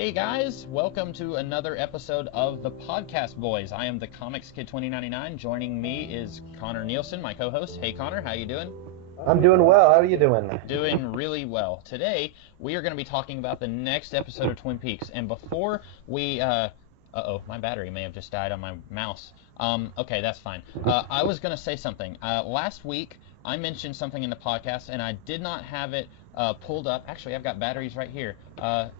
Hey guys, welcome to another episode of the Podcast Boys. I am the Comics Kid 2099. Joining me is Connor Nielsen, my co-host. Hey Connor, how you doing? I'm doing well. How are you doing? Doing really well. Today, we are going to be talking about the next episode of Twin Peaks. And before we, uh-oh, my battery may have just died on my mouse. Okay, that's fine. I was going to say something. Last week, I mentioned something in the podcast, and I did not have it pulled up. Actually, I've got batteries right here.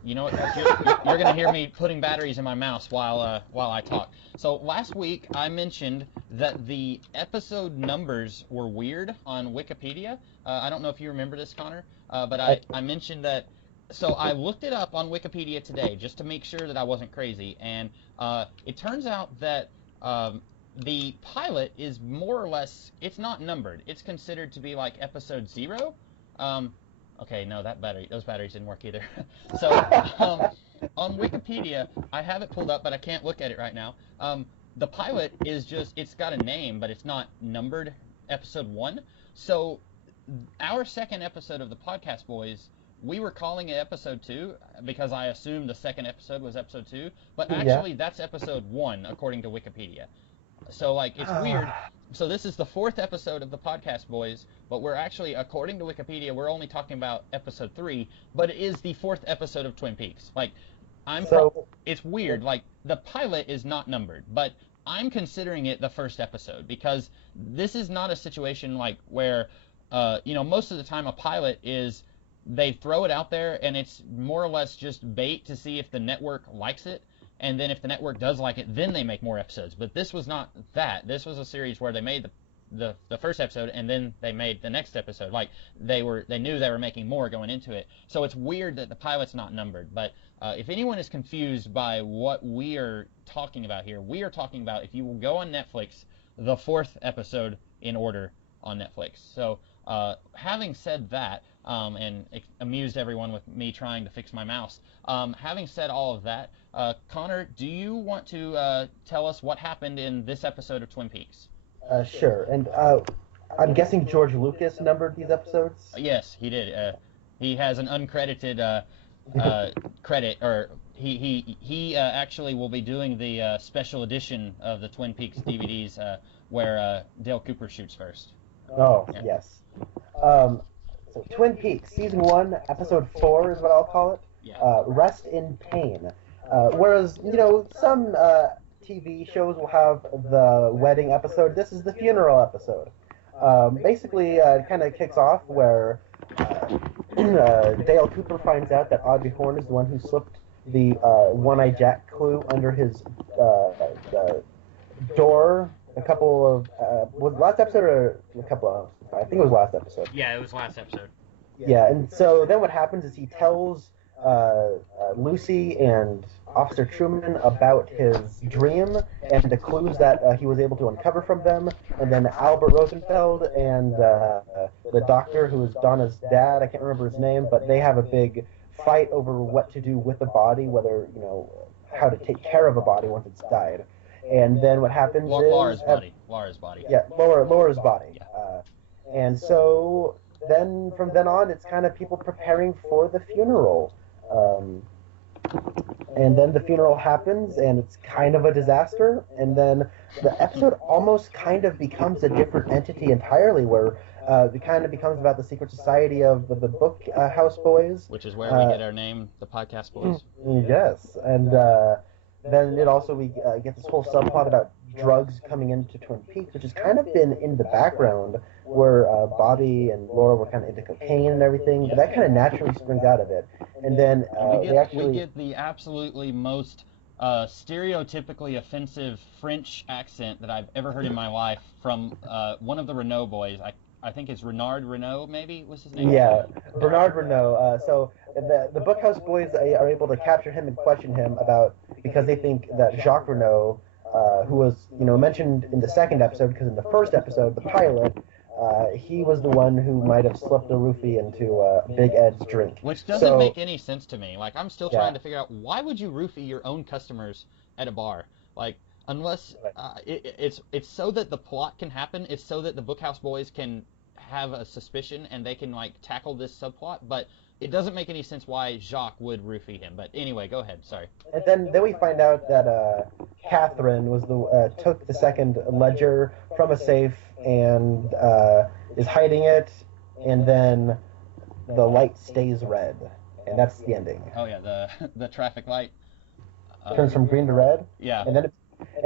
You know what, guys? You're going to hear me putting batteries in my mouse while I talk. So last week, I mentioned that the episode numbers were weird on Wikipedia. I don't know if you remember this, Connor, but I mentioned that. So I looked it up on Wikipedia today just to make sure that I wasn't crazy, and it turns out that the pilot is more or less, it's not numbered. It's considered to be like episode 0. Okay, no, those batteries didn't work either. So on Wikipedia, I have it pulled up, but I can't look at it right now. The pilot is just, it's got a name, but it's not numbered episode 1. So our second episode of the Podcast Boys, we were calling it episode 2 because I assumed the second episode was episode 2, but actually that's episode 1 according to Wikipedia. So like it's weird. So this is the 4th episode of the Podcast Boys, but we're actually, according to Wikipedia, we're only talking about episode 3, but it is the 4th episode of Twin Peaks. Like it's weird. Like the pilot is not numbered, but I'm considering it the first episode because this is not a situation like where most of the time a pilot is, they throw it out there and it's more or less just bait to see if the network likes it, and then if the network does like it, then they make more episodes. But this was not that. This was a series where they made the first episode and then they made the next episode. Like they knew they were making more going into it. So it's weird that the pilot's not numbered. But if anyone is confused by what we are talking about here, we are talking about, if you will go on Netflix, the 4th episode in order on Netflix. So having said that, and amused everyone with me trying to fix my mouse. Having said all of that, Connor, do you want to tell us what happened in this episode of Twin Peaks? Sure. And I'm guessing George Lucas numbered these episodes? Yes, he did. He has an uncredited credit, or he actually will be doing the special edition of the Twin Peaks DVDs where Dale Cooper shoots first. Oh, yeah. Yes. So Twin Peaks, Season 1, Episode 4 is what I'll call it. Yeah. Rest in Pain. Whereas, some TV shows will have the wedding episode. This is the funeral episode. Basically, it kind of kicks off where Dale Cooper finds out that Audrey Horne is the one who slipped the One-Eye Jack clue under his door. A couple of was it last episode or a couple of? I think it was last episode. Yeah, it was last episode. Yeah, and so then what happens is he tells Lucy and Officer Truman about his dream and the clues that he was able to uncover from them, and then Albert Rosenfeld and the doctor, who is Donna's dad, I can't remember his name, but they have a big fight over what to do with the body, whether how to take care of a body once it's died. And then what happens is... Laura's body. Yeah, Laura's body. Yeah. And so then, from then on, it's kind of people preparing for the funeral. And then the funeral happens, and it's kind of a disaster. And then the episode almost kind of becomes a different entity entirely, where it kind of becomes about the secret society of the Bookhouse Boys. Which is where we get our name, the Podcast Boys. Yes, and... then we get this whole subplot about drugs coming into Twin Peaks, which has kind of been in the background, where Bobby and Laura were kind of into cocaine and everything, but that kind of naturally springs out of it. And then we get the absolutely most stereotypically offensive French accent that I've ever heard in my life from one of the Renault boys. I think it's Renard Renault, maybe, was his name? Yeah, Bernard Renault. So the Bookhouse Boys are able to capture him and question him because they think that Jacques Renault, who was mentioned in the second episode, because in the first episode, the pilot, he was the one who might have slipped a roofie into Big Ed's drink. Which doesn't make any sense to me. Like, I'm still trying to figure out, why would you roofie your own customers at a bar? Like, unless it's so that the plot can happen. It's so that the Bookhouse Boys can have a suspicion and they can like tackle this subplot, but it doesn't make any sense why Jacques would roofie him. But anyway, go ahead. Sorry. And then we find out that Catherine was took the second ledger from a safe and is hiding it, and then the light stays red, and that's the ending. Oh yeah, the traffic light Turns from green to red. Yeah. And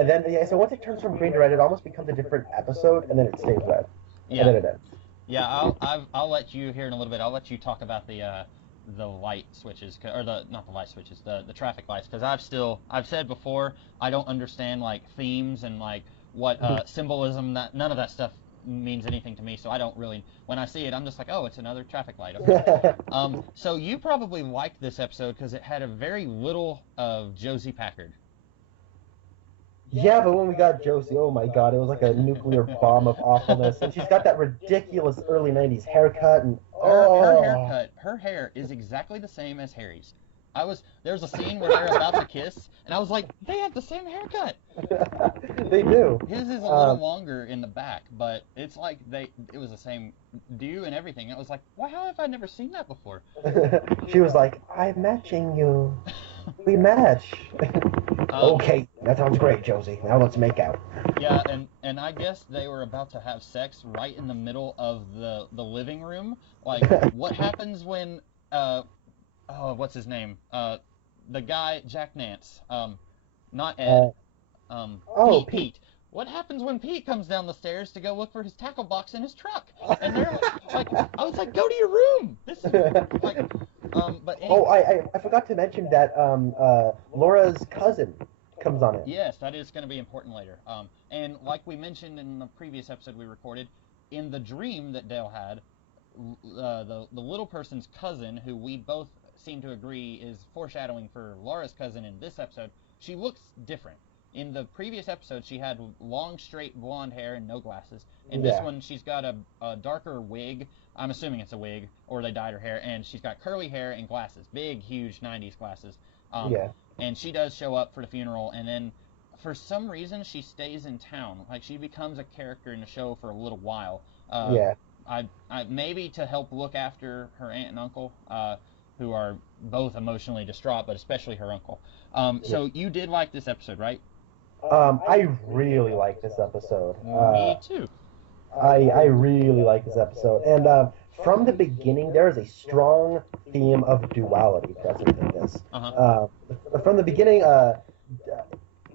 then yeah, so once it turns from green to red, it almost becomes a different episode, and then it stays red. Yeah. And then it ends. Yeah, I'll let you here in a little bit. I'll let you talk about the light switches, or not the light switches, the traffic lights, because I've said before, I don't understand like themes and like what symbolism, none of that stuff means anything to me, so I don't really, when I see it, I'm just like, oh, it's another traffic light. Okay. So you probably liked this episode because it had a very little of Josie Packard. Yeah, but when we got Josie, oh my god, it was like a nuclear bomb of awfulness. And she's got that ridiculous early 90s haircut, and her hair is exactly the same as Harry's. There's a scene where they're about to kiss, and I was like, they have the same haircut. They do. His is a little longer in the back, but it's like it was the same do and everything. It was like, wow, how have I never seen that before? She was like, I'm matching you. We match. Okay, that sounds great, Josie. Now let's make out. Yeah, and I guess they were about to have sex right in the middle of the living room. Like, what happens when what's his name? The guy, Jack Nance. Not Ed. Pete. What happens when Pete comes down the stairs to go look for his tackle box in his truck? And they're like, I was like, go to your room. This is like, but anyway. Oh, I forgot to mention that Laura's cousin comes on it. Yes, that is going to be important later. And like we mentioned in the previous episode we recorded, in the dream that Dale had, the little person's cousin, who we both seem to agree is foreshadowing for Laura's cousin in this episode, she looks different. In the previous episode, she had long, straight blonde hair and no glasses. In this one, she's got a darker wig. I'm assuming it's a wig, or they dyed her hair, and she's got curly hair and glasses, big, huge 90s glasses. And she does show up for the funeral, and then for some reason she stays in town. Like, she becomes a character in the show for a little while. I maybe to help look after her aunt and uncle, who are both emotionally distraught, but especially her uncle. So you did like this episode, right? I really like this episode. Me too. I really like this episode. And from the beginning, there is a strong theme of duality present in this. From the beginning,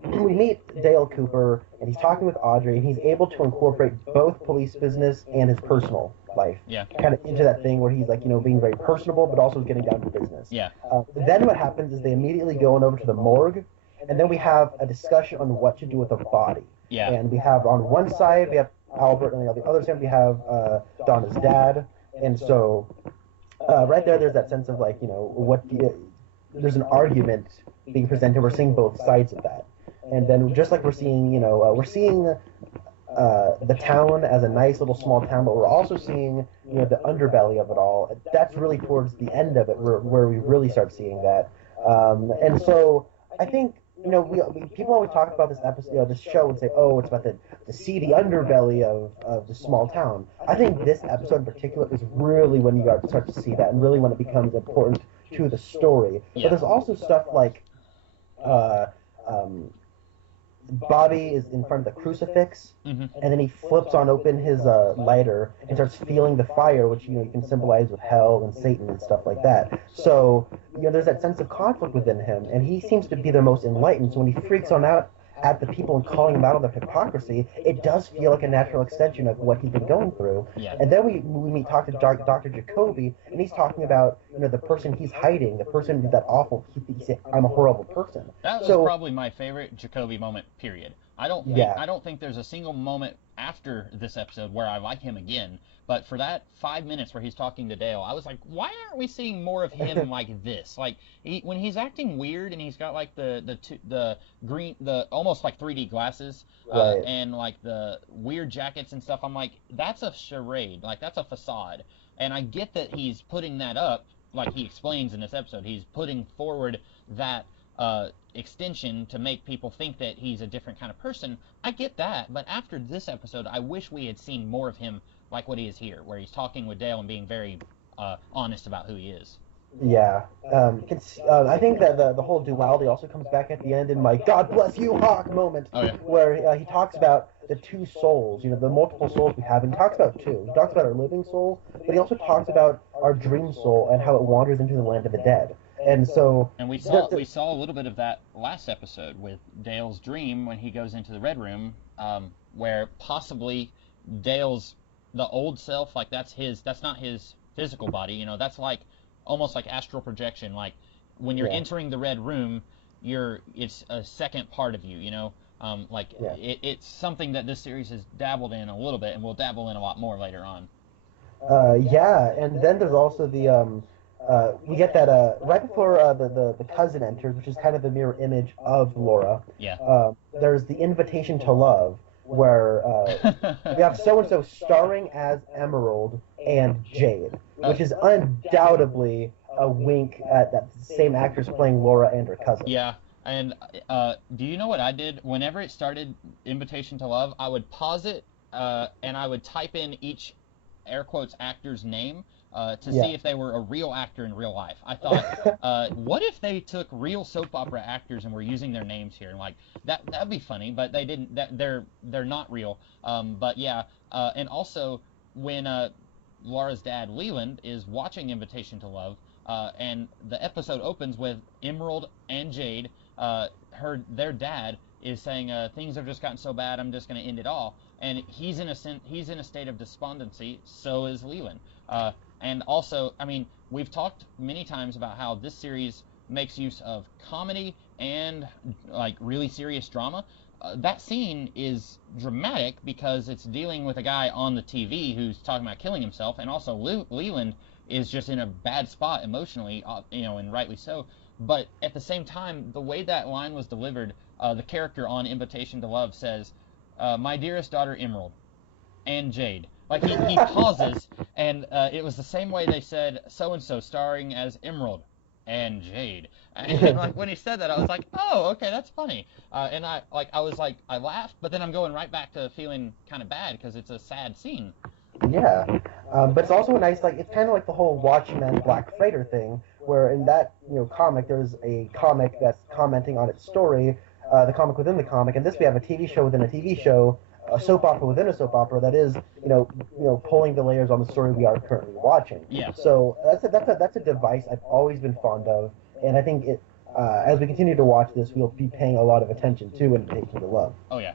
we meet Dale Cooper, and he's talking with Audrey, and he's able to incorporate both police business and his personal life. Yeah. Kind of into that thing where he's like, being very personable, but also getting down to business. Yeah. Then what happens is they immediately go on over to the morgue, and then we have a discussion on what to do with the body. Yeah. And we have on one side, we have Albert, and on the other side, we have Donna's dad. And so right there's that sense of like, there's an argument being presented. We're seeing both sides of that. And then just like we're seeing, the town as a nice little small town, but we're also seeing, the underbelly of it all. That's really towards the end of it where we really start seeing that. And so I think, people always talk about this episode, this show, and say, oh, it's about the seedy underbelly of the small town. I think this episode in particular is really when you start to see that, and really when it becomes important to the story. Yeah. But there's also stuff like Bobby is in front of the crucifix, and then he flips on open his lighter and starts feeling the fire, which you can symbolize with hell and Satan and stuff like that. So there's that sense of conflict within him, and he seems to be the most enlightened. So when he freaks on out at the people and calling them out on their hypocrisy, it does feel like a natural extension of what he's been going through. Yeah. And then we talk to Dr. Jacoby, and he's talking about the person he's hiding, the person that awful. He said, "I'm a horrible person." That was probably my favorite Jacoby moment. Period. I don't think there's a single moment after this episode where I like him again. But for that 5 minutes where he's talking to Dale, I was like, why aren't we seeing more of him like this? Like when he's acting weird and he's got like the green, the almost like 3D glasses, right, and like the weird jackets and stuff. I'm like, that's a charade. Like that's a facade. And I get that he's putting that up, like he explains in this episode. He's putting forward that extension to make people think that he's a different kind of person. I get that, but after this episode, I wish we had seen more of him like what he is here, where he's talking with Dale and being very honest about who he is. Yeah. I think that the whole duality also comes back at the end in my "God bless you, Hawk" moment, Oh yeah. where he talks about the two souls, the multiple souls we have, and he talks about two. He talks about our living soul, but he also talks about our dream soul and how it wanders into the land of the dead. And so, And we saw a little bit of that last episode with Dale's dream when he goes into the Red Room, where possibly Dale's the old self, like that's not his physical body. That's like almost like astral projection. Like when you're Yeah. entering the Red Room, it's a second part of you. Yeah. It's something that this series has dabbled in a little bit, and will dabble in a lot more later on. Yeah, and then there's also we get that right before the cousin enters, which is kind of the mirror image of Laura. Yeah. There's the invitation to love, where we have so and so starring as Emerald and Jade, which is undoubtedly a wink at that same actress playing Laura and her cousin. Yeah. And do you know what I did? Whenever it started Invitation to Love, I would pause it and I would type in each air quotes actor's name to see if they were a real actor in real life. I thought, what if they took real soap opera actors and were using their names here? And like that'd be funny, but they didn't. They're not real. But yeah, and also when Laura's dad Leland is watching Invitation to Love, and the episode opens with Emerald and Jade. Their dad is saying things have just gotten so bad, I'm just going to end it all. And he's in a state of despondency. So is Leland. And also, I mean, we've talked many times about how this series makes use of comedy and like really serious drama. That scene is dramatic because it's dealing with a guy on the TV who's talking about killing himself, and also Leland is just in a bad spot emotionally, and rightly so. But at the same time, the way that line was delivered, the character on Invitation to Love says, "My dearest daughter Emerald and Jade." Like he pauses, and it was the same way they said so and so starring as Emerald and Jade. And like when he said that, I was like, oh, okay, that's funny. And I laughed, but then I'm going right back to feeling kind of bad because it's a sad scene. Yeah, but it's also nice, like, it's kind of like the whole Watchmen Black Freighter thing, where in that, comic, there's a comic that's commenting on its story, the comic within the comic, and this we have a TV show within a TV show, a soap opera within a soap opera that is, pulling the layers on the story we are currently watching. Yeah. So that's a device I've always been fond of, and I think as we continue to watch this, we'll be paying a lot of attention to Invitation to Love. Oh yeah.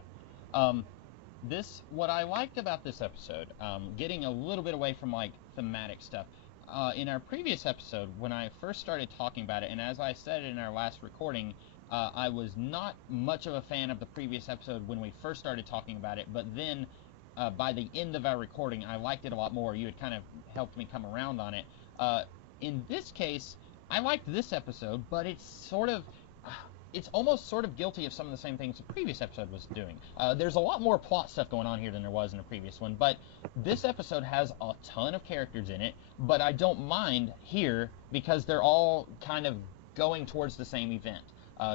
What I liked about this episode, getting a little bit away from like thematic stuff, in our previous episode when I first started talking about it, and as I said in our last recording, I was not much of a fan of the previous episode when we first started talking about it, but then by the end of our recording, I liked it a lot more. You had kind of helped me come around on it. In this case, I liked this episode, but it's almost sort of guilty of some of the same things the previous episode was doing. There's a lot more plot stuff going on here than there was in the previous one, but this episode has a ton of characters in it, but I don't mind here because they're all kind of going towards the same event.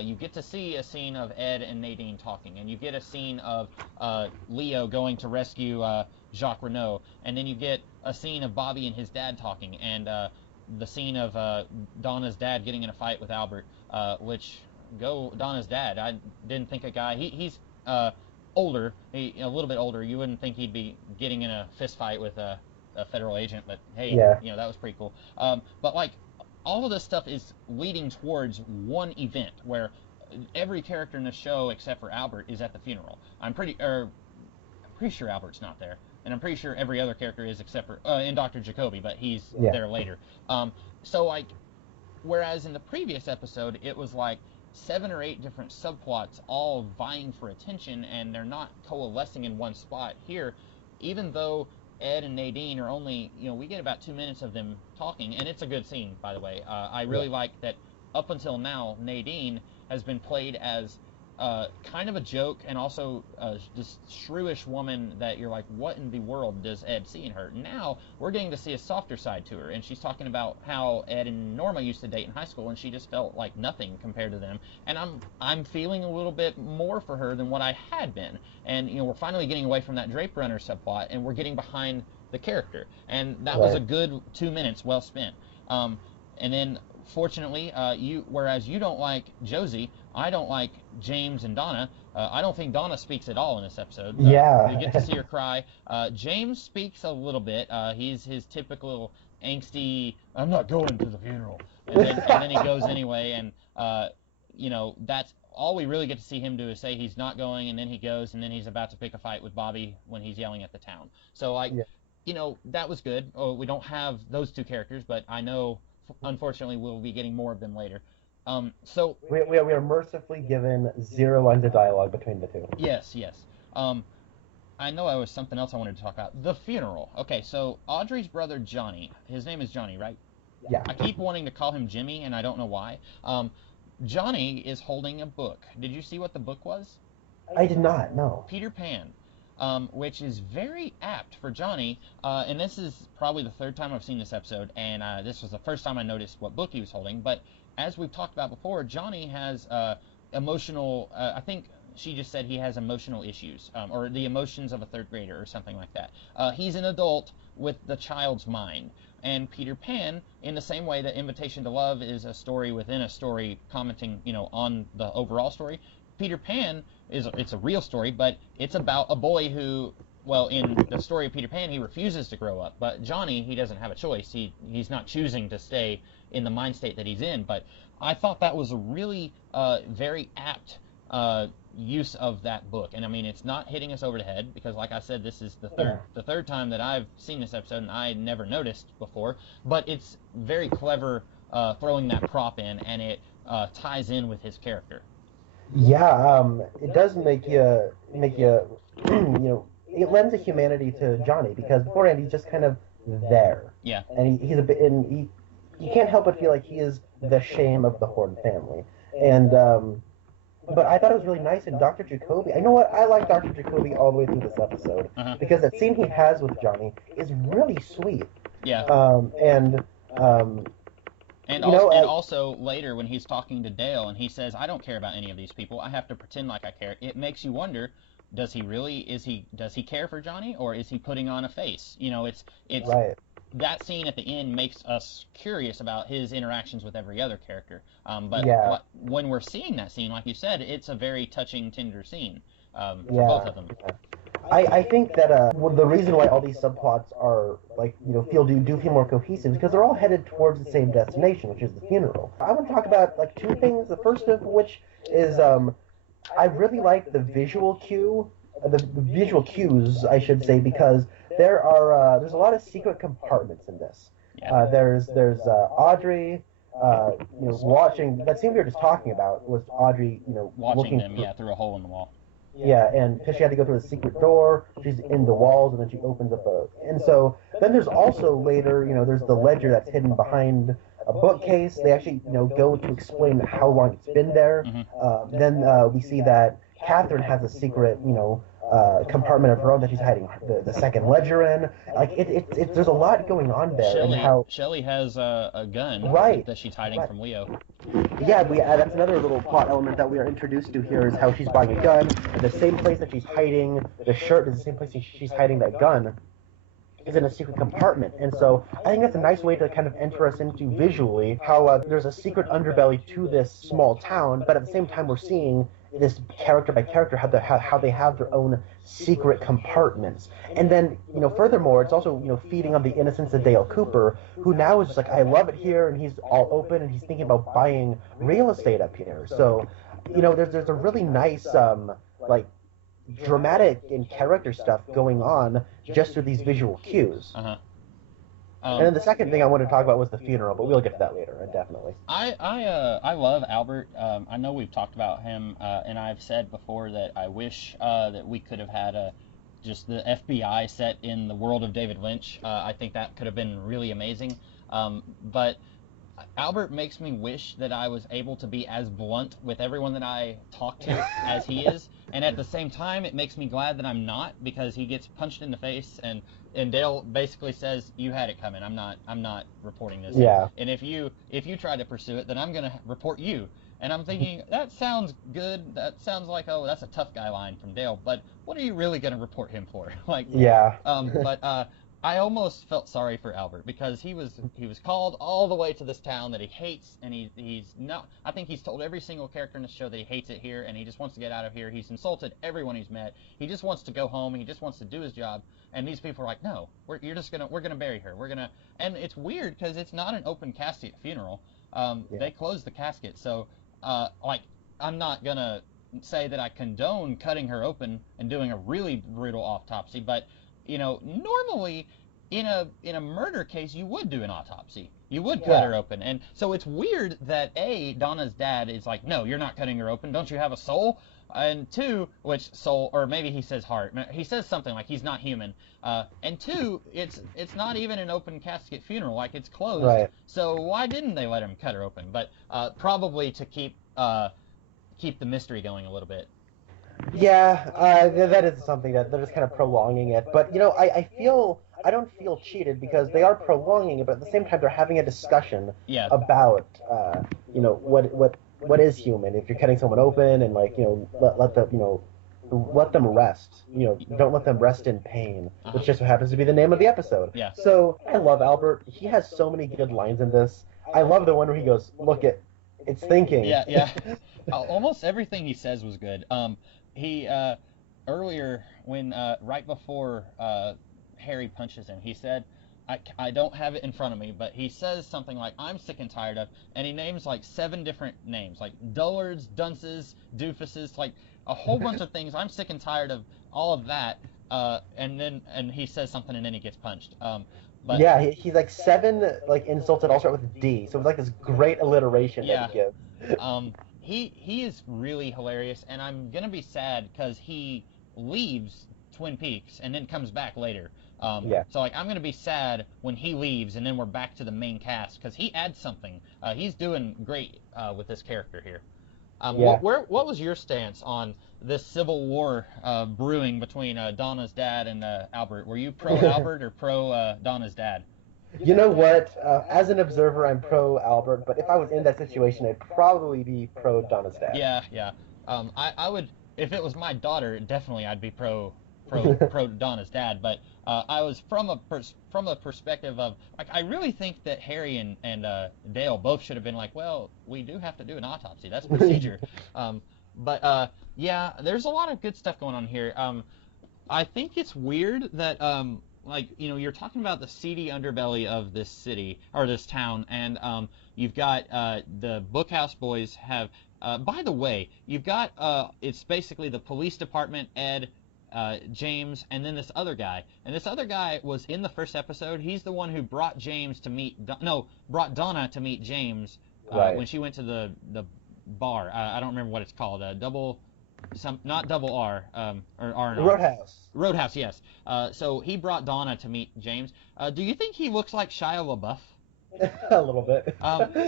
You get to see a scene of Ed and Nadine talking, and you get a scene of Leo going to rescue Jacques Renault, and then you get a scene of Bobby and his dad talking, and the scene of Donna's dad getting in a fight with Albert, which... Go Donna's dad. I didn't think a guy... He's older, a little bit older. You wouldn't think he'd be getting in a fist fight with a federal agent, but hey, yeah. That was pretty cool. But like, all of this stuff is leading towards one event where every character in the show except for Albert is at the funeral. I'm pretty sure Albert's not there, and I'm pretty sure every other character is except for in Dr. Jacoby, but he's there later. So like, whereas in the previous episode it was like 7 or 8 different subplots all vying for attention, and they're not coalescing in one spot. Here, even though Ed and Nadine are only, we get about 2 minutes of them talking, and it's a good scene, by the way. I really like that up until now, Nadine has been played as kind of a joke, and also this shrewish woman that you're like, what in the world does Ed see in her? Now we're getting to see a softer side to her, and she's talking about how Ed and Norma used to date in high school, and she just felt like nothing compared to them. And I'm feeling a little bit more for her than what I had been. And we're finally getting away from that Drape Runner subplot, and we're getting behind the character, and that was a good 2 minutes well spent. And then fortunately, whereas you don't like Josie, I don't like James and Donna. I don't think Donna speaks at all in this episode. Yeah. We get to see her cry. James speaks a little bit. He's his typical angsty, I'm not going to the funeral. And then he goes anyway, and, that's all we really get to see him do is say he's not going, and then he goes, and then he's about to pick a fight with Bobby when he's yelling at the town. So, that was good. Oh, we don't have those two characters, but I know, unfortunately, we'll be getting more of them later. So we are mercifully given 0 lines of dialogue between the two. Yes. I know there was something else I wanted to talk about. The funeral. Okay, so Audrey's brother Johnny. His name is Johnny, right? Yeah. I keep wanting to call him Jimmy, and I don't know why. Johnny is holding a book. Did you see what the book was? I did not. No. Peter Pan. Which is very apt for Johnny, and this is probably the 3rd time I've seen this episode, and this was the first time I noticed what book he was holding, but as we've talked about before, Johnny has emotional, I think she just said he has emotional issues, or the emotions of a 3rd grader or something like that. He's an adult with the child's mind, and Peter Pan, in the same way that Invitation to Love is a story within a story commenting, on the overall story, Peter Pan it's a real story, but it's about a boy who, well, in the story of Peter Pan, he refuses to grow up. But Johnny, he doesn't have a choice. He's not choosing to stay in the mind state that he's in. But I thought that was a really very apt use of that book. And I mean, it's not hitting us over the head because, like I said, this is the third time that I've seen this episode, and I never noticed before. But it's very clever throwing that prop in, and it ties in with his character. Yeah, it does make you, it lends a humanity to Johnny because beforehand he's just kind of there. Yeah. And he's a bit, and you can't help but feel like he is the shame of the Horton family. And, but I thought it was really nice in Dr. Jacoby. I know what, I like Dr. Jacoby all the way through this episode because that scene he has with Johnny is really sweet. Yeah. And also later when he's talking to Dale and he says, I don't care about any of these people. I have to pretend like I care. It makes you wonder, does he care for Johnny, or is he putting on a face? It's right. That scene at the end makes us curious about his interactions with every other character. When we're seeing that scene, like you said, it's a very touching, tender scene for both of them. I think that the reason why all these subplots are do feel more cohesive is because they're all headed towards the same destination, which is the funeral. I want to talk about two things. The first of which is I really like the visual visual cues, I should say, because there's a lot of secret compartments in this. Yeah. There's Audrey. Watching that scene we were just talking about was Audrey, watching them, through a hole in the wall. Yeah, and because she had to go through a secret door, she's in the walls, and then she opens up and so then there's also later, there's the ledger that's hidden behind a bookcase. They actually, go to explain how long it's been there. Then we see that Catherine has a secret, compartment of her own that she's hiding the second ledger in. Like there's a lot going on there. Shelley has a gun that she's hiding from Leo. Yeah, that's another little plot element that we are introduced to here is how she's buying a gun. The same place that she's hiding the shirt is the same place she's hiding that gun. Is in a secret compartment, and so I think that's a nice way to kind of enter us into visually how there's a secret underbelly to this small town, but at the same time we're seeing this character by character how they have their own secret compartments. And then furthermore, it's also feeding on the innocence of Dale Cooper, who now is just like, I love it here, and he's all open and he's thinking about buying real estate up here. So there's a really nice dramatic and character stuff going on just through these visual cues. And then the second thing I wanted to talk about was the funeral, but we'll get to that later, definitely. I love Albert. I know we've talked about him, and I've said before that I wish that we could have had just the FBI set in the world of David Lynch. I think that could have been really amazing. But Albert makes me wish that I was able to be as blunt with everyone that I talk to as he is, and at the same time it makes me glad that I'm not, because he gets punched in the face and Dale basically says, you had it coming, I'm not reporting this. Yeah. And if you try to pursue it, then I'm going to report you. And I'm thinking, that sounds good, that sounds like, oh, that's a tough guy line from Dale, but what are you really going to report him for? Yeah. I almost felt sorry for Albert because he was called all the way to this town that he hates, and he's not. I think he's told every single character in the show that he hates it here, and he just wants to get out of here. He's insulted everyone he's met. He just wants to go home. He just wants to do his job. And these people are like, no, we're gonna bury her. And it's weird because it's not an open casket funeral. They closed the casket, so like I'm not gonna say that I condone cutting her open and doing a really brutal autopsy, but normally in a murder case you would do an autopsy. You would cut her open. And so it's weird that Donna's dad is like, no, you're not cutting her open. Don't you have a soul? And two, which soul, or maybe he says heart. He says something like he's not human. And two, it's not even an open casket funeral. Like, it's closed. Right. So why didn't they let him cut her open? But probably to keep the mystery going a little bit. Yeah, that is something that they're just kind of prolonging it. But I don't feel cheated because they are prolonging it, but at the same time they're having a discussion about what is human. If you're cutting someone open and let them rest. Don't let them rest in pain, which just so happens to be the name of the episode. Yeah. So I love Albert. He has so many good lines in this. I love the one where he goes, "Look it's thinking." Yeah. Almost everything he says was good. He earlier when right before Harry punches him, he said, I don't have it in front of me, but he says something like, "I'm sick and tired of," and he names like 7 different names, like dullards, dunces, doofuses, like a whole bunch of things. I'm sick and tired of all of that. And he says something, and then he gets punched. But yeah, he's like 7 insults that all start with D, so it's like this great alliteration that he gives. He is really hilarious, and I'm gonna be sad because he leaves Twin Peaks and then comes back later. So I'm gonna be sad when he leaves and then we're back to the main cast because he adds something. He's doing great with this character here. What was your stance on this civil war brewing between Donna's dad and Albert? Were you pro Albert or pro Donna's dad? You know what? As an observer, I'm pro Albert, but if I was in that situation, I'd probably be pro Donna's dad. Yeah. I would, if it was my daughter, definitely I'd be pro Donna's dad. But I was from a perspective of I really think that Harry and Dale both should have been like, well, we do have to do an autopsy. That's procedure. But there's a lot of good stuff going on here. I think it's weird that you're talking about the seedy underbelly of this city or this town, and you've got the Bookhouse Boys have. By the way, you've got it's basically the police department, Ed, James, and then this other guy. And this other guy was in the first episode. He's the one who brought brought Donna to meet James when she went to the bar. I don't remember what it's called. Not double R, or R and R. Roadhouse. Roadhouse, yes. So he brought Donna to meet James. Do you think he looks like Shia LaBeouf? A little bit.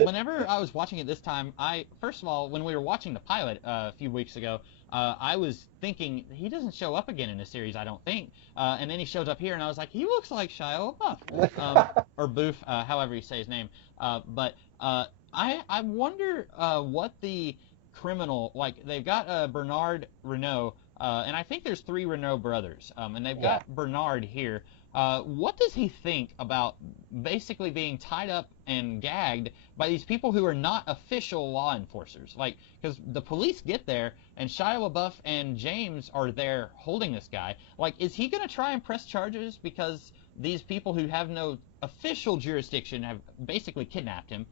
Whenever I was watching it this time, first of all, when we were watching the pilot a few weeks ago, I was thinking he doesn't show up again in the series, I don't think. And then he shows up here, and I was like, he looks like Shia LaBeouf, or Boof, however you say his name. But I wonder what the criminal, they've got Bernard Renault, and I think there's 3 Renault brothers, and they've got Bernard here. What does he think about basically being tied up and gagged by these people who are not official law enforcers? Because the police get there, and Shia LaBeouf and James are there holding this guy. Is he going to try and press charges because these people who have no official jurisdiction have basically kidnapped him?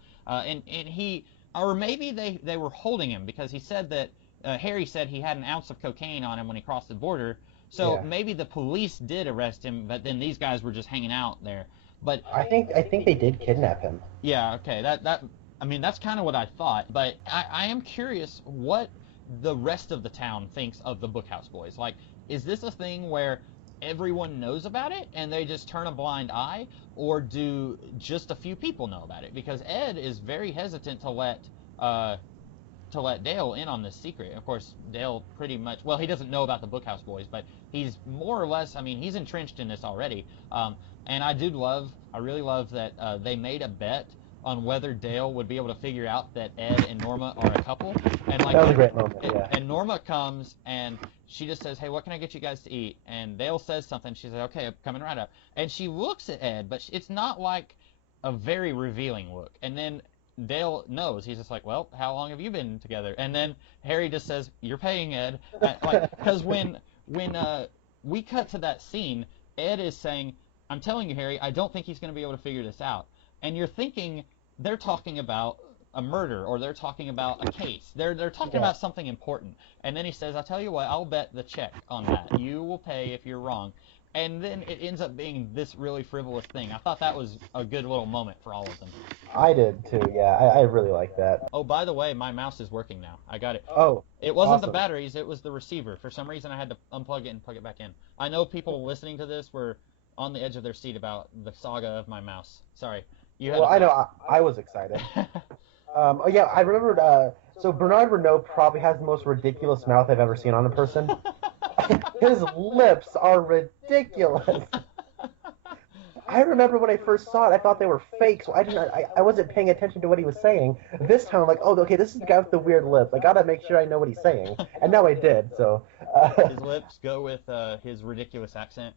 Or maybe they were holding him because he said that Harry said he had an ounce of cocaine on him when he crossed the border. So maybe the police did arrest him, but then these guys were just hanging out there. But I think they did kidnap him. Yeah, okay. That's kind of what I thought. But I am curious what the rest of the town thinks of the Bookhouse Boys. Is this a thing where everyone knows about it and they just turn a blind eye, or do just a few people know about it? Because Ed is very hesitant to let Dale in on this secret. Of course, Dale pretty much, well, he doesn't know about the Bookhouse Boys, but he's more or less, he's entrenched in this already. And I really love that they made a bet on whether Dale would be able to figure out that Ed and Norma are a couple. And like That was a great moment, yeah. and Norma comes and she just says, "Hey, what can I get you guys to eat?" And Dale says something. She's like, "Okay, I'm coming right up." And she looks at Ed, but it's not like a very revealing look. And then Dale knows. He's just like, "Well, how long have you been together?" And then Harry just says, "You're paying Ed." Because when we cut to that scene, Ed is saying, "I'm telling you, Harry, I don't think he's going to be able to figure this out." And you're thinking they're talking about a murder or they're talking about a case. They're talking about something important. And then he says, "I'll tell you what, I'll bet the check on that. You will pay if you're wrong." And then it ends up being this really frivolous thing. I thought that was a good little moment for all of them. I did too, yeah. I really like that. Oh, by the way, my mouse is working now. I got it. Oh, it wasn't awesome. the batteries, it was the receiver. For some reason, I had to unplug it and plug it back in. I know people listening to this were on the edge of their seat about the saga of my mouse. Sorry. Well, I know. I was excited. Oh, yeah, I remembered. So Bernard Renault probably has the most ridiculous mouth I've ever seen on a person. His lips are ridiculous. I remember when I first saw it, I thought they were fake, so I wasn't paying attention to what he was saying. This time, I'm like, oh, okay, this is the guy with the weird lips. I gotta make sure I know what he's saying, and now I did. So his lips go with his ridiculous accent.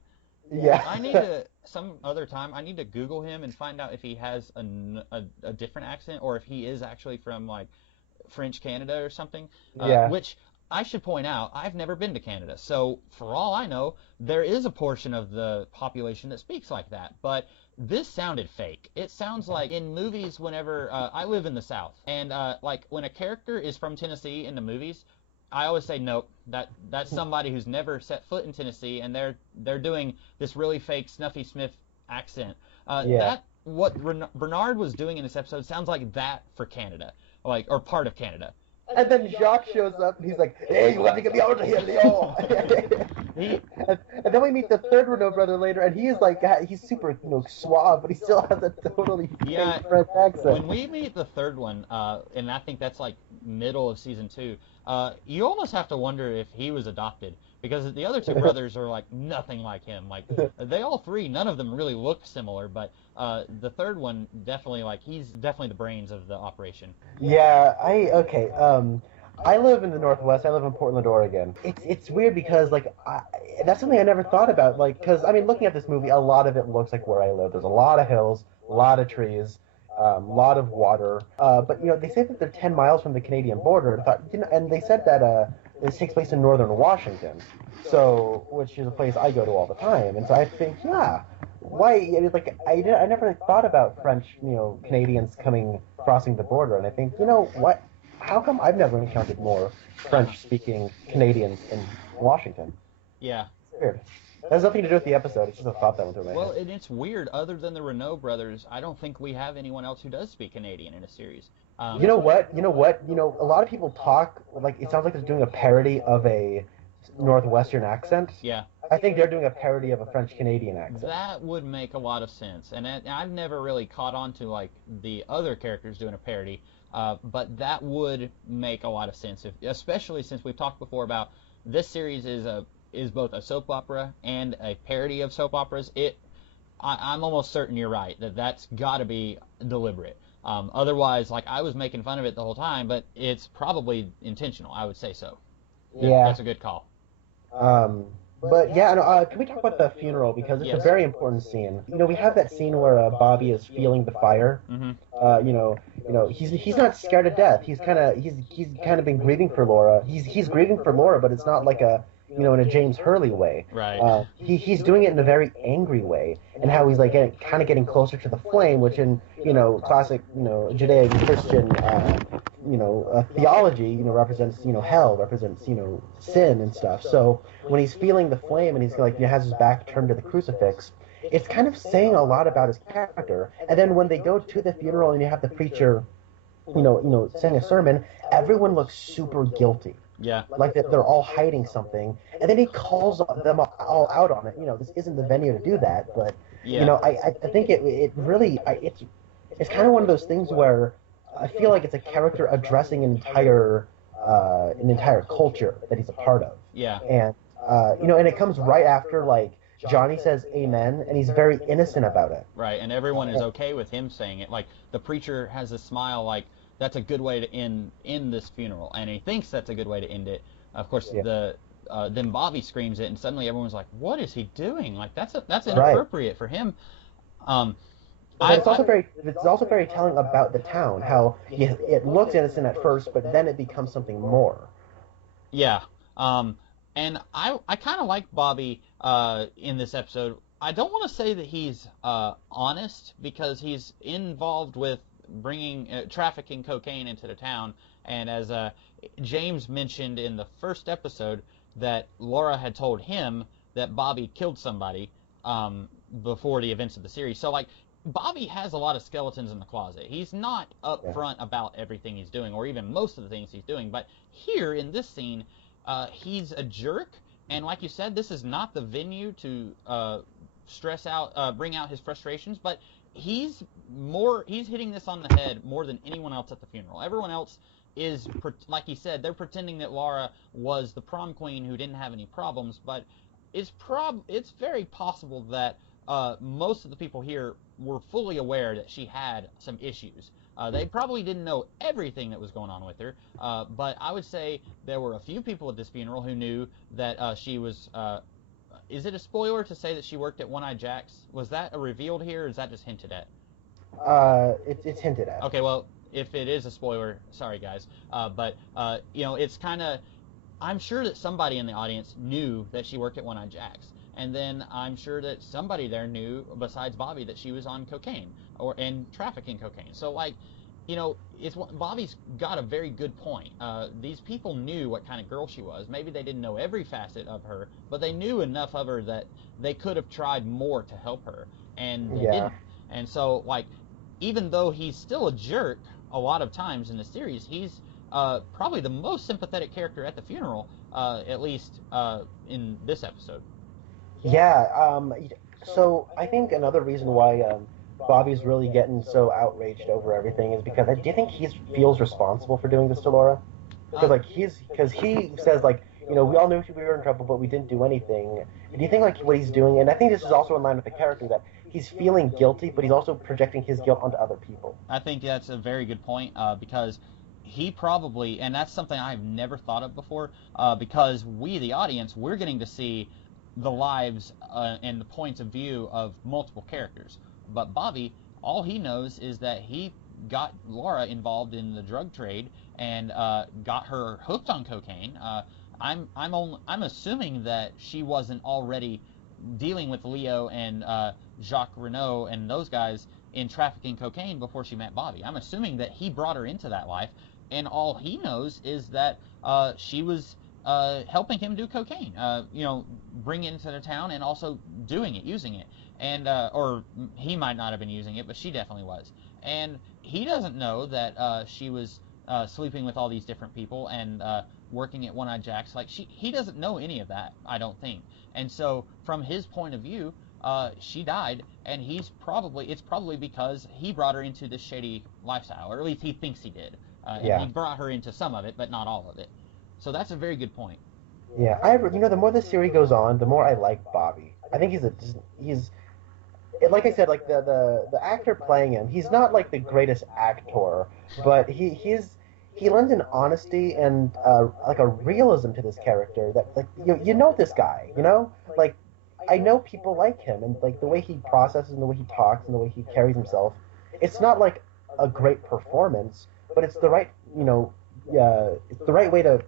Yeah. I need to some other time. I need to Google him and find out if he has a different accent or if he is actually from like French Canada or something. Yeah. Which I should point out, I've never been to Canada, so for all I know, there is a portion of the population that speaks like that. But this sounded fake. It sounds like in movies whenever I live in the South, and like when a character is from Tennessee in the movies, I always say nope. That's somebody who's never set foot in Tennessee, and they're doing this really fake Snuffy Smith accent. That what Bernard was doing in this episode sounds like that for Canada, like or part of Canada. And then Jacques shows up and he's like, "Hey, you have to get me out of here, Leo." And then we meet the third Renault brother later, and he is like, he's super, suave, but he still has a totally fake French accent. When we meet the third one, and I think that's like middle of season 2, you almost have to wonder if he was adopted, because the other two brothers are like nothing like him. Like they all three, none of them really look similar, but the third one definitely, like, he's definitely the brains of the operation. Yeah, I live in the Northwest. I live in Portland, Oregon. It's weird because, like, that's something I never thought about. Like, because, I mean, looking at this movie, a lot of it looks like where I live. There's a lot of hills, a lot of trees, a lot of water. But, they say that they're 10 miles from the Canadian border. And they said that this takes place in northern Washington, which is a place I go to all the time. And so I think, why? Like, I never thought about French, Canadians crossing the border. And I think, what? How come I've never encountered more French-speaking Canadians in Washington? Yeah. It's weird. That has nothing to do with the episode. It's just a thought that went through my head. Well, and it's weird. Other than the Renault brothers, I don't think we have anyone else who does speak Canadian in a series. You know what? A lot of people talk, like, it sounds like they're doing a parody of a Northwestern accent. Yeah. I think they're doing a parody of a French-Canadian accent. That would make a lot of sense. And I've never really caught on to, like, the other characters doing a parody. But that would make a lot of sense, especially since we've talked before about this series is both a soap opera and a parody of soap operas. I'm almost certain you're right that's got to be deliberate. Otherwise, like, I was making fun of it the whole time, but it's probably intentional. I would say so. Yeah, that's a good call. But yeah, can we talk about the funeral, because it's a very important scene. We have that scene where Bobby is feeling the fire. Mm-hmm. He's not scared to death. He's kind of been grieving for Laura. He's grieving for Laura, but it's not like in a James Hurley way. Right. He's doing it in a very angry way, and how he's like getting closer to the flame, which in classic Judeo-Christian theology represents hell, represents sin and stuff. So when he's feeling the flame and he's like has his back turned to the crucifix, it's kind of saying a lot about his character. And then when they go to the funeral and you have the preacher saying a sermon, everyone looks super guilty. Yeah. Like that they're all hiding something, and then he calls them all out on it. This isn't the venue to do that, but I think it really it's kind of one of those things where I feel like it's a character addressing an entire culture that he's a part of. Yeah. And and it comes right after, like, Johnny says amen, and he's very innocent about it. Right, and everyone is okay with him saying it. Like, the preacher has a smile like, that's a good way to end this funeral, and he thinks that's a good way to end it. Of course, then Bobby screams it, and suddenly everyone's like, what is he doing? Like, that's inappropriate for him. But it's also very telling about the town, how it looks innocent at first, but then it becomes something more. Yeah. And I kind of like Bobby in this episode. I don't want to say that he's honest, because he's involved with bringing trafficking cocaine into the town. And as James mentioned in the first episode, that Laura had told him that Bobby killed somebody before the events of the series. So, like, Bobby has a lot of skeletons in the closet. He's not upfront about everything he's doing, or even most of the things he's doing. But here in this scene, he's a jerk, and like you said, this is not the venue to bring out his frustrations. But he's hitting this on the head more than anyone else at the funeral. Everyone else is, like he said, they're pretending that Laura was the prom queen who didn't have any problems. But it's very possible that most of the people here were fully aware that she had some issues. They probably didn't know everything that was going on with her, but I would say there were a few people at this funeral who knew that she was... is it a spoiler to say that she worked at One-Eye Jack's? Was that revealed here, or is that just hinted at? It's hinted at. Okay, well, if it is a spoiler, sorry guys. But it's kind of... I'm sure that somebody in the audience knew that she worked at One-Eye Jack's. And then I'm sure that somebody there knew, besides Bobby, that she was on cocaine and trafficking cocaine. So, like, Bobby's got a very good point. These people knew what kind of girl she was. Maybe they didn't know every facet of her, but they knew enough of her that they could have tried more to help her, and they didn't. And so, like, even though he's still a jerk a lot of times in the series, he's probably the most sympathetic character at the funeral, at least in this episode. Yeah, so I think another reason why Bobby's really getting so outraged over everything is because do you think he feels responsible for doing this to Laura? Because he says, like, we all knew we were in trouble, but we didn't do anything. Do you think, like, what he's doing, and I think this is also in line with the character, that he's feeling guilty, but he's also projecting his guilt onto other people? I think that's a very good point, because he probably, and that's something I've never thought of before, because we, the audience, we're getting to see the lives and the points of view of multiple characters. But Bobby, all he knows is that he got Laura involved in the drug trade and got her hooked on cocaine. I'm assuming that she wasn't already dealing with Leo and Jacques Renault and those guys in trafficking cocaine before she met Bobby. I'm assuming that he brought her into that life, and all he knows is that she was helping him do cocaine, bring it into the town, and also doing it, using it. And or he might not have been using it, but she definitely was. And he doesn't know that she was sleeping with all these different people and working at One-Eye Jack's. Like, he doesn't know any of that, I don't think. And so, from his point of view, she died, and it's probably because he brought her into this shady lifestyle, or at least he thinks he did. And he brought her into some of it, but not all of it. So that's a very good point. Yeah, the more the series goes on, the more I like Bobby. I think he's like I said, like the actor playing him, he's not like the greatest actor, but he lends an honesty and like a realism to this character that, like, this guy, like, I know people like him, and like the way he processes and the way he talks and the way he carries himself, it's not like a great performance, but it's the right it's the right way to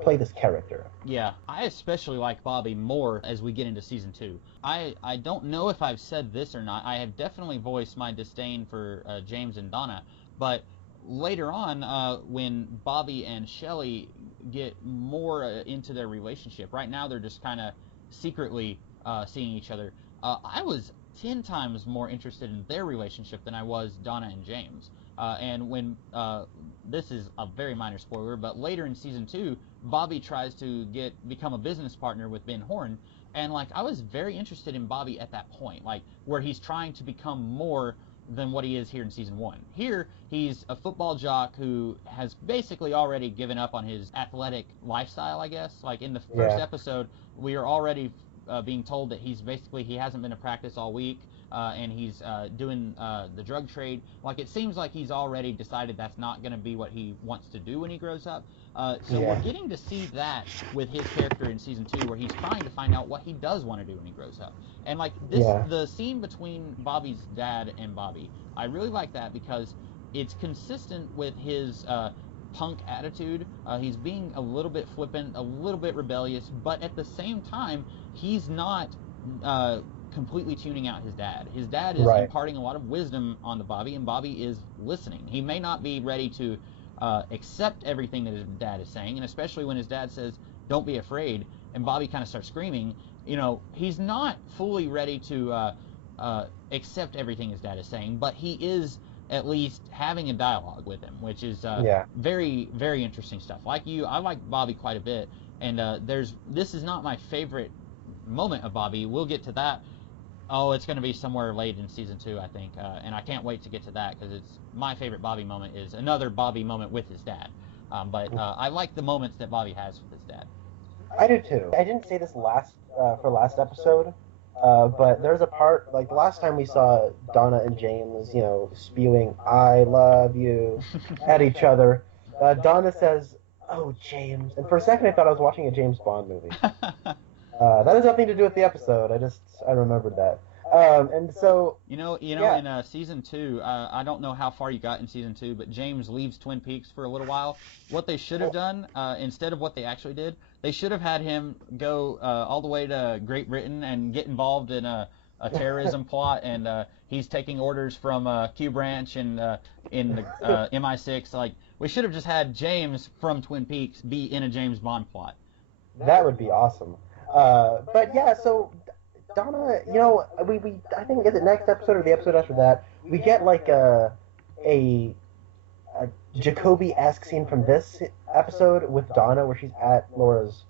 play this character. Yeah, I especially like Bobby more as we get into season 2. I don't know if I've said this or not. I have definitely voiced my disdain for James and Donna, but later on, when Bobby and Shelley get more into their relationship, right now they're just kind of secretly seeing each other. I was 10 times more interested in their relationship than I was Donna and James. And when, this is a very minor spoiler, but later in season 2, Bobby tries to become a business partner with Ben Horn, and, like, I was very interested in Bobby at that point, like, where he's trying to become more than what he is here in season 1. Here, he's a football jock who has basically already given up on his athletic lifestyle, I guess. Like, in the first episode, we are already being told that he hasn't been to practice all week, and he's doing the drug trade. Like, it seems like he's already decided that's not going to be what he wants to do when he grows up. So we're getting to see that with his character in season 2, where he's trying to find out what he does want to do when he grows up. And like the scene between Bobby's dad and Bobby, I really like that because it's consistent with his punk attitude. He's being a little bit flippant, a little bit rebellious, but at the same time, he's not completely tuning out his dad. His dad is imparting a lot of wisdom onto Bobby, and Bobby is listening. He may not be ready to accept everything that his dad is saying, and especially when his dad says, "Don't be afraid," and Bobby kind of starts screaming, he's not fully ready to accept everything his dad is saying, but he is at least having a dialogue with him, which is very, very interesting stuff. Like you, I like Bobby quite a bit, and this is not my favorite moment of Bobby. We'll get to that. Oh, it's going to be somewhere late in season 2, I think, and I can't wait to get to that, because it's my favorite Bobby moment is another Bobby moment with his dad. But I like the moments that Bobby has with his dad. I do too. I didn't say this for last episode, but there's a part, like the last time we saw Donna and James, spewing "I love you" at each other, Donna says, "Oh, James," and for a second I thought I was watching a James Bond movie. That has nothing to do with the episode. I remembered that. And so in season 2, I don't know how far you got in season 2, but James leaves Twin Peaks for a little while. What they should have done, instead of what they actually did, they should have had him go all the way to Great Britain and get involved in a terrorism plot, and he's taking orders from Q Branch and in the MI6. Like, we should have just had James from Twin Peaks be in a James Bond plot. That would be awesome. But yeah, so Donna, we I think, is it next episode or the episode after that, we get like a Jacoby-esque scene from this episode with Donna where she's at Laura's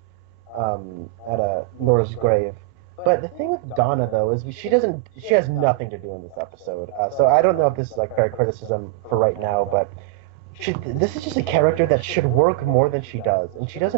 grave. But the thing with Donna, though, is she has nothing to do in this episode. So I don't know if this is like fair criticism for right now, but this is just a character that should work more than she does, and she just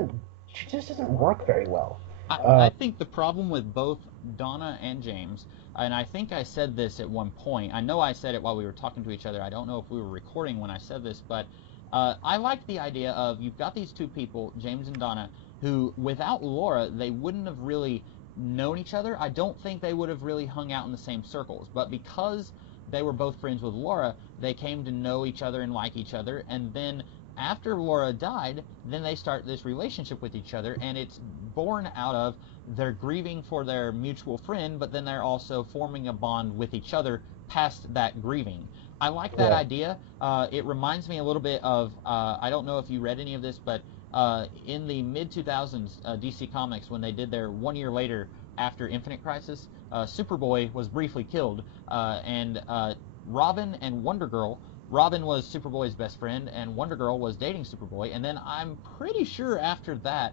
doesn't work very well. I think the problem with both Donna and James, and I think I said this at one point, I know I said it while we were talking to each other, I don't know if we were recording when I said this, but I like the idea of, you've got these two people, James and Donna, who without Laura, they wouldn't have really known each other. I don't think they would have really hung out in the same circles, but because they were both friends with Laura, they came to know each other and like each other, and then after Laura died, then they start this relationship with each other, and it's born out of their grieving for their mutual friend, but then they're also forming a bond with each other past that grieving. I like that idea. It reminds me a little bit of, I don't know if you read any of this, but in the mid-2000s, DC Comics, when they did their 1 year later after Infinite Crisis, Superboy was briefly killed, and Robin and Wonder Girl, Robin was Superboy's best friend, and Wonder Girl was dating Superboy, and then I'm pretty sure after that,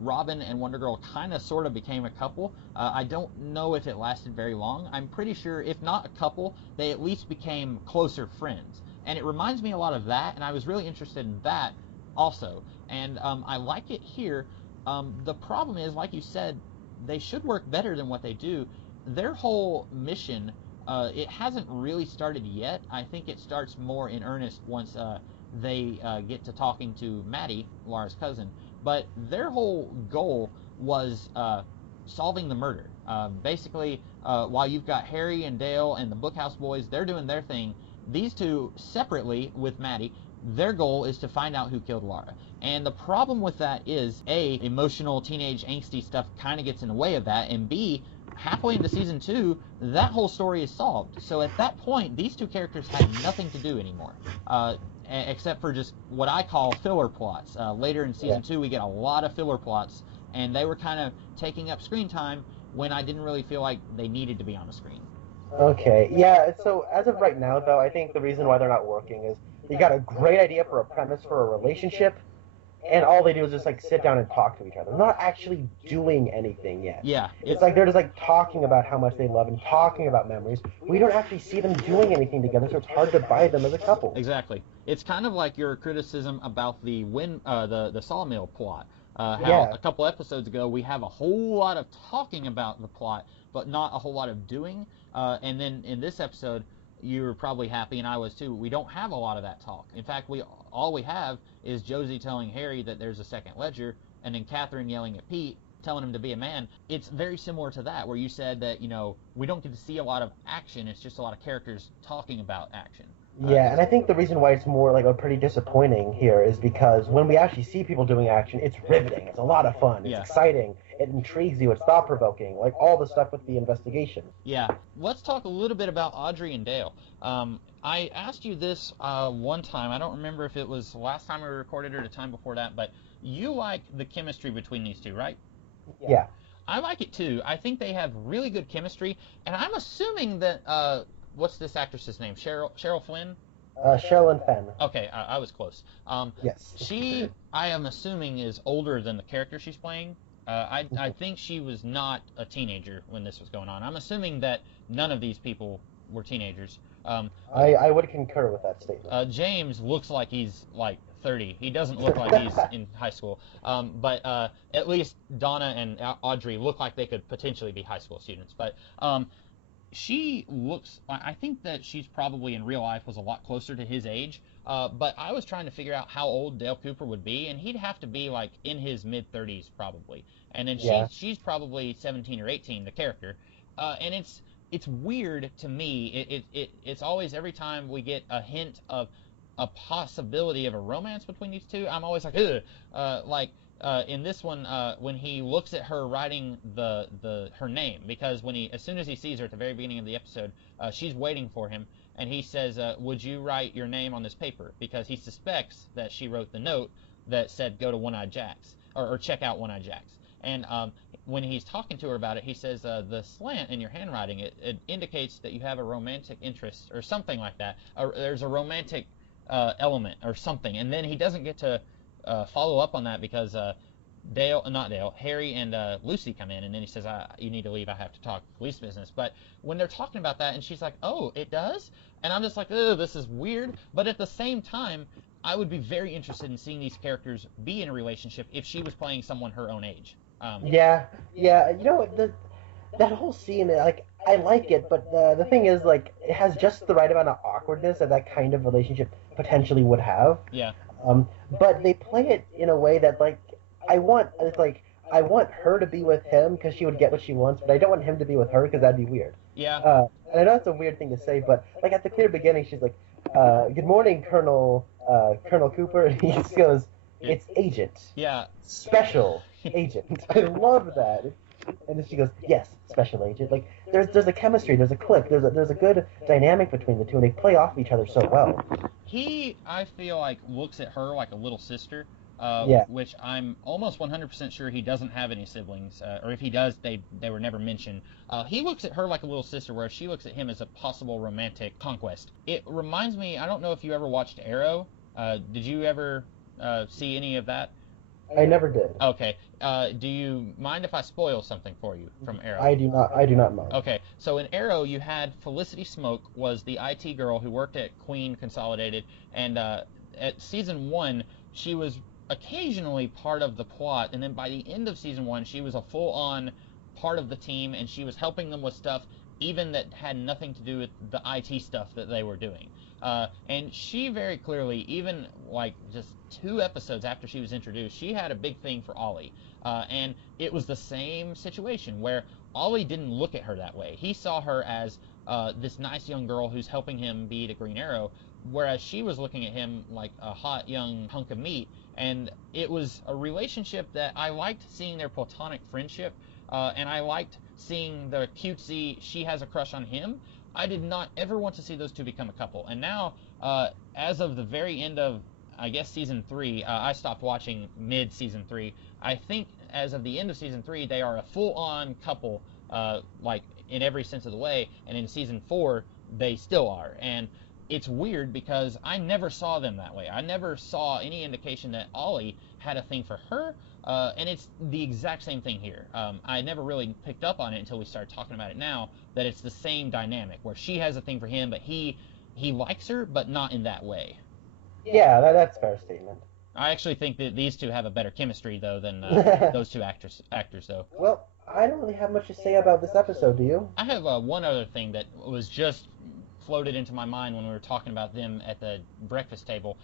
Robin and Wonder Girl kind of sort of became a couple. I don't know if it lasted very long. I'm pretty sure, if not a couple, they at least became closer friends. And it reminds me a lot of that, and I was really interested in that also. And I like it here. The problem is, like you said, they should work better than what they do. Their whole mission, it hasn't really started yet. I think it starts more in earnest once they get to talking to Maddie, Laura's cousin. But their whole goal was solving the murder. Basically, while you've got Harry and Dale and the Bookhouse Boys, they're doing their thing. These two, separately with Maddie, their goal is to find out who killed Laura. And the problem with that is, A, emotional, teenage, angsty stuff kind of gets in the way of that, and B, halfway into season 2, that whole story is solved. So at that point, these two characters have nothing to do anymore, except for just what I call filler plots. Later in season 2, we get a lot of filler plots, and they were kind of taking up screen time when I didn't really feel like they needed to be on the screen. Okay, yeah, so as of right now, though, I think the reason why they're not working is you got a great idea for a premise for a relationship, and all they do is just, like, sit down and talk to each other. They're not actually doing anything yet. Yeah. It's like they're just, like, talking about how much they love and talking about memories. We don't actually see them doing anything together, so it's hard to buy them as a couple. Exactly. It's kind of like your criticism about the Sawmill plot. How a couple episodes ago we have a whole lot of talking about the plot, but not a whole lot of doing. And then in this episode, you were probably happy, and I was too. We don't have a lot of that talk. In fact, all we have is Josie telling Harry that there's a second ledger, and then Catherine yelling at Pete, telling him to be a man. It's very similar to that, where you said that, we don't get to see a lot of action. It's just a lot of characters talking about action. Yeah, and I think the reason why it's more like a pretty disappointing here is because when we actually see people doing action, it's riveting. It's a lot of fun. It's exciting. It intrigues you. It's thought-provoking. Like all the stuff with the investigation. Yeah. Let's talk a little bit about Audrey and Dale. I asked you this one time. I don't remember if it was the last time we recorded or the time before that, but you like the chemistry between these two, right? Yeah. I like it too. I think they have really good chemistry, and I'm assuming that what's this actress's name? Cheryl Flynn? Sherilyn Fenn. Okay, I was close. Yes. She, I am assuming, is older than the character she's playing. I think she was not a teenager when this was going on. I'm assuming that none of these people were teenagers. I would concur with that statement. James looks like he's like 30. He doesn't look like he's in high school. But at least Donna and Audrey look like they could potentially be high school students. But she looks, I think that she's probably in real life was a lot closer to his age. But I was trying to figure out how old Dale Cooper would be, and he'd have to be like in his mid-30s probably. And then she's probably 17 or 18, the character. And it's weird to me. It's always, every time we get a hint of a possibility of a romance between these two, I'm always like, ugh. In this one, when he looks at her writing her name, because as soon as he sees her at the very beginning of the episode, she's waiting for him, and he says, would you write your name on this paper? Because he suspects that she wrote the note that said go to One-Eyed Jack's, or check out One-Eyed Jack's. And when he's talking to her about it, he says, the slant in your handwriting, it indicates that you have a romantic interest, or something like that. There's a romantic element, or something. And then he doesn't get to follow up on that because Harry and Lucy come in, and then he says, you need to leave, I have to talk police business. But when they're talking about that, and she's like, oh, it does? And I'm just like, oh, this is weird. But at the same time, I would be very interested in seeing these characters be in a relationship if she was playing someone her own age. Yeah. That whole scene, like, I like it, but the thing is, like, it has just the right amount of awkwardness that kind of relationship potentially would have. Yeah. But they play it in a way that, like, I want her to be with him because she would get what she wants, but I don't want him to be with her because that'd be weird. Yeah. And I know it's a weird thing to say, but, like, at the clear beginning, she's like, good morning, Colonel Cooper, and he just goes, it's Agent. Yeah. Special Agent. I love that. And then she goes, yes, Special Agent. Like, there's a chemistry, there's a click, there's a good dynamic between the two, and they play off each other so well. He, I feel like, looks at her like a little sister, which I'm almost 100% sure he doesn't have any siblings, or if he does, they were never mentioned. He looks at her like a little sister, whereas she looks at him as a possible romantic conquest. It reminds me, I don't know if you ever watched Arrow. Did you ever see any of that? I never did. Okay. Do you mind if I spoil something for you from Arrow? I do not mind. Okay. So in Arrow, you had Felicity Smoke was the IT girl who worked at Queen Consolidated, and at season 1, she was occasionally part of the plot, and then by the end of season 1, she was a full-on part of the team, and she was helping them with stuff even that had nothing to do with the IT stuff that they were doing. And she very clearly, even like just 2 episodes after she was introduced, she had a big thing for Ollie. And it was the same situation where Ollie didn't look at her that way. He saw her as this nice young girl who's helping him be the Green Arrow, whereas she was looking at him like a hot young hunk of meat. And it was a relationship that I liked seeing their platonic friendship, and I liked seeing the cutesy, she has a crush on him. I did not ever want to see those two become a couple. And now, as of the very end of, I guess, season 3, I stopped watching mid-season 3. I think as of the end of season 3, they are a full-on couple, like, in every sense of the way. And in season 4, they still are. And it's weird because I never saw them that way. I never saw any indication that Ollie had a thing for her. And it's the exact same thing here. I never really picked up on it until we started talking about it now, that it's the same dynamic, where she has a thing for him, but he likes her, but not in that way. Yeah, that's a fair statement. I actually think that these two have a better chemistry, though, than those two actors, though. Well, I don't really have much to say about this episode, do you? I have one other thing that was just floated into my mind when we were talking about them at the breakfast table.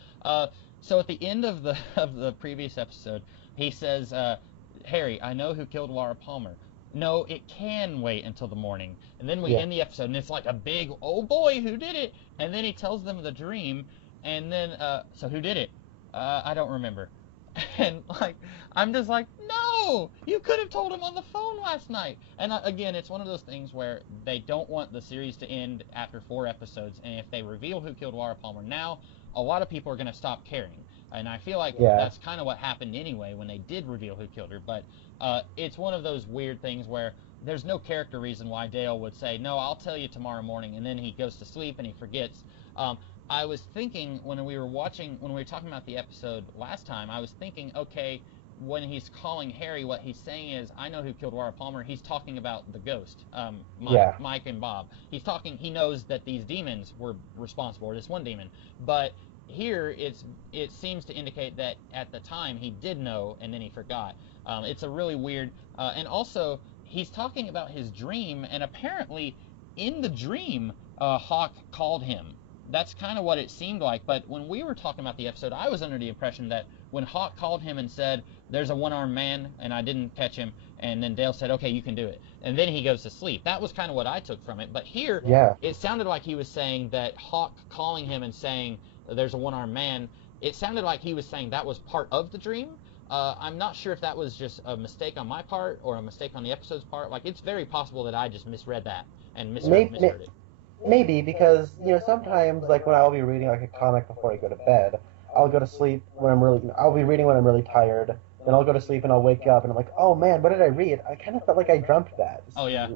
So at the end of the previous episode, he says, Harry, I know who killed Laura Palmer. No, it can wait until the morning. And then we end the episode, and it's like a big, oh boy, who did it? And then he tells them the dream, and then, so who did it? I don't remember. And, like, I'm just like, no! You could have told him on the phone last night! And, again, it's one of those things where they don't want the series to end after 4 episodes, and if they reveal who killed Laura Palmer now, a lot of people are going to stop caring. And I feel like that's kind of what happened anyway when they did reveal who killed her. But it's one of those weird things where there's no character reason why Dale would say, no, I'll tell you tomorrow morning, and then he goes to sleep and he forgets. I was thinking when we were talking about the episode last time, I was thinking, okay, when he's calling Harry, what he's saying is, I know who killed Laura Palmer. He's talking about the ghost, Mike and Bob. He knows that these demons were responsible, or this one demon. But here, it seems to indicate that at the time he did know, and then he forgot. It's a really weird, and also, he's talking about his dream, and apparently, in the dream, Hawk called him. That's kind of what it seemed like, but when we were talking about the episode, I was under the impression that when Hawk called him and said, there's a one-armed man, and I didn't catch him, and then Dale said, okay, you can do it. And then he goes to sleep. That was kind of what I took from it, but here, it sounded like he was saying that Hawk calling him and saying, there's a one-armed man, it sounded like he was saying that was part of the dream. I'm not sure if that was just a mistake on my part, or a mistake on the episode's part. Like, it's very possible that I just misread that, and misheard it. Maybe, because, sometimes, like, when I'll be reading, like, a comic before I go to bed, I'll go to sleep when I'll be reading when I'm really tired, then I'll go to sleep and I'll wake up and I'm like, oh man, what did I read? I kind of felt like I dreamt that. Oh, yeah.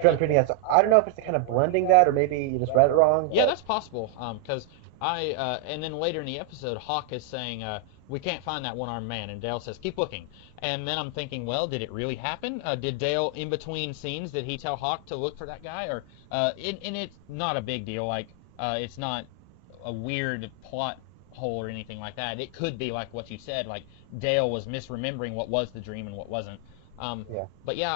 Dreamt reading that. So I don't know if it's kind of blending that, or maybe you just read it wrong. Yeah, that's possible, because and then later in the episode, Hawk is saying, we can't find that one-armed man, and Dale says, keep looking. And then I'm thinking, well, did it really happen? Did Dale, in between scenes, did he tell Hawk to look for that guy? Or and it's not a big deal. Like, it's not a weird plot hole or anything like that. It could be like what you said, like Dale was misremembering what was the dream and what wasn't. But yeah,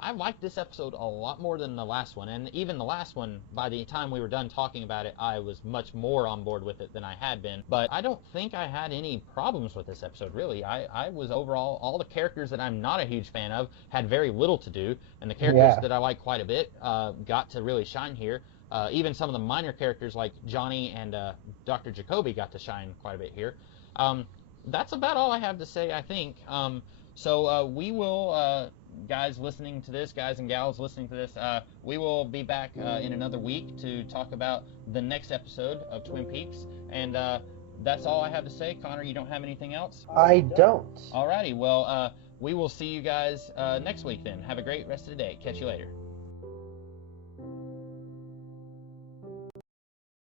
I liked this episode a lot more than the last one, and even the last one, by the time we were done talking about it, I was much more on board with it than I had been. But I don't think I had any problems with this episode, really. I was overall, all the characters that I'm not a huge fan of had very little to do, and the characters that I like quite a bit got to really shine here. Even some of the minor characters like Johnny and Dr. Jacoby got to shine quite a bit here. That's about all I have to say, I think. So we will, guys listening to this, guys and gals listening to this, we will be back in another week to talk about the next episode of Twin Peaks. And that's all I have to say. Connor, you don't have anything else? I don't. Alrighty, well, we will see you guys next week then. Have a great rest of the day. Catch you later.